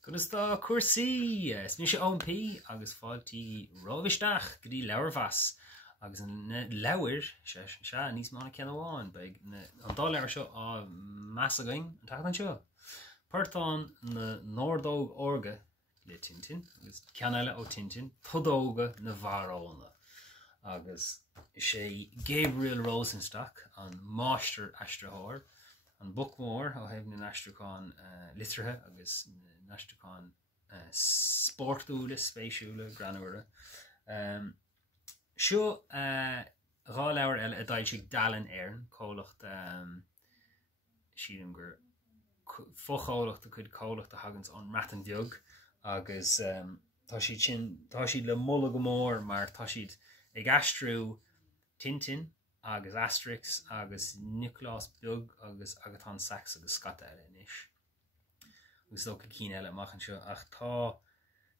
Gursta cuasaí sníos OMP agus fáiltí roihisteach go dtí leabhar-mheas agus na leabhar se níos mána ceann amháin beag an dá leabhar seo á meas againn an tacht an seo. Páirteáin na nórdóg orga le Tintin agus ceann eile ó Tintin tudóga na bharrána agus sé Gabriel Rosenstock an máiste aistriúir an bookmór ó thaobh na aistriúcháin litrithe agus na aistriúcháin sportúla, spéisiúla, granúra. Seo dhá leabhar eile a d'fhoilsigh Dalen Éireann comhlacht siadm gur fochamhlacht a chud comhlacht a thugans an Ratan Beag agus tá siad le mulla go mór mar tá siad ag aistriú Tintin agus Asterix agus Nicholas Beag agus Agathan Sachs agus scata eile inis. Agus dó go cín eile amachchan seo ach tá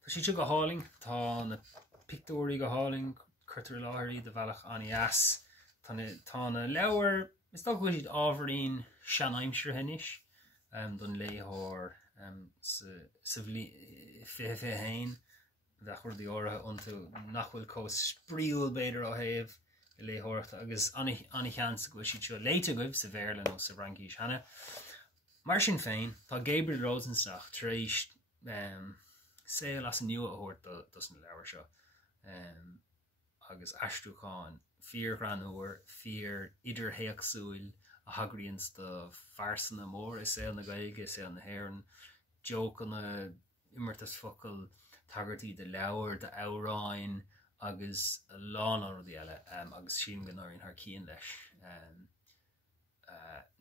siad seo go háling, tá na pictóirí go háling, chuirtar láthirí de bhealach anías, tá na leabhar is dó go siad ábharíonn seanaimsir inis don léthóir sa bhí hain de chuirdí áirithe iontu nach bhfuil có spríúil beidir ó thaobh i léthóireachta agus aní cheann sa go siad seo léite goibh sa bhéirlinn ó sa Brancís Cheana. Mar sin féin, tá Gabriel Rosenstock tar éis saoil as an nua a thabhairt dos na leabhar seo agus aistriúcháin fíor granúir, fíor idirthéacsúil a hagraíonn do farsanna mór is saoil na Gaeilge, is saoil na Éireann, jocanna imirtas focail tagartí de leabhar, de Éireann agus lán áradí eile agus sin go nóiríonn thar cían leis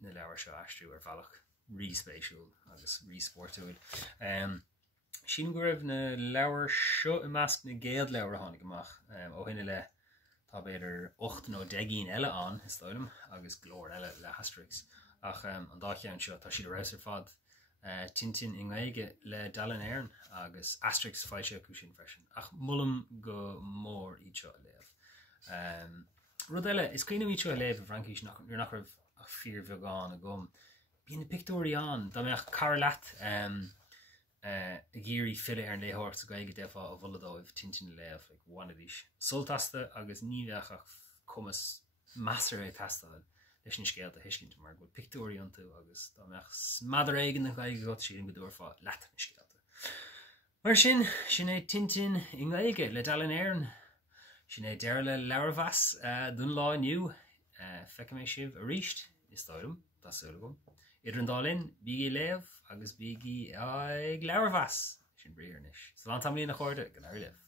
na leabhar seo aistriú ar bhealach rí-spéisiúil agus rí-sportúil. Sin go raibh na leabhar seo i measc na Gaeilge leabhar a tháinig amach ó thinne le tá beidir 8 nó 10 eile an is dóilm agus glór eile le Asterix ach an dá cheann seo tá siad a raibh ar fad Tintin in Gaeilge le Dalen Éireann agus Asterix fáilte acu sin freisin ach mullam go mór iad seo a léamh. Rud eile is cuioine iad seo a léamh a Brancís nach raibh ach fíor bheagán a gom. Bhíonn na pictóirí an dá mbeadh cara leat a géirí fiile ar an léthóir sa Gaeilge defa a bhuladóibh Tintin léamh like bhainadís. Sultasta agus ní bheadh ach cumas measar é testail leis an scéalt a thuiscint mar go pictóirí iontu agus dá mbeadh smadar éigean na Gaeilge go siad an go dúir fá leat na scéalta. Mar sin é Tintin in Gaeilge le Dalen Éireann, sin é deir le leabhar-mheas dún lá inniu feice mé sibh a ríist is dóilm tá súla gom. Idir an Dalen bíigí léamh agus bíigí ag leabhar-mheas sin bríomh inis. Sa bhain tamlíon na chuirde go leabhar léamh.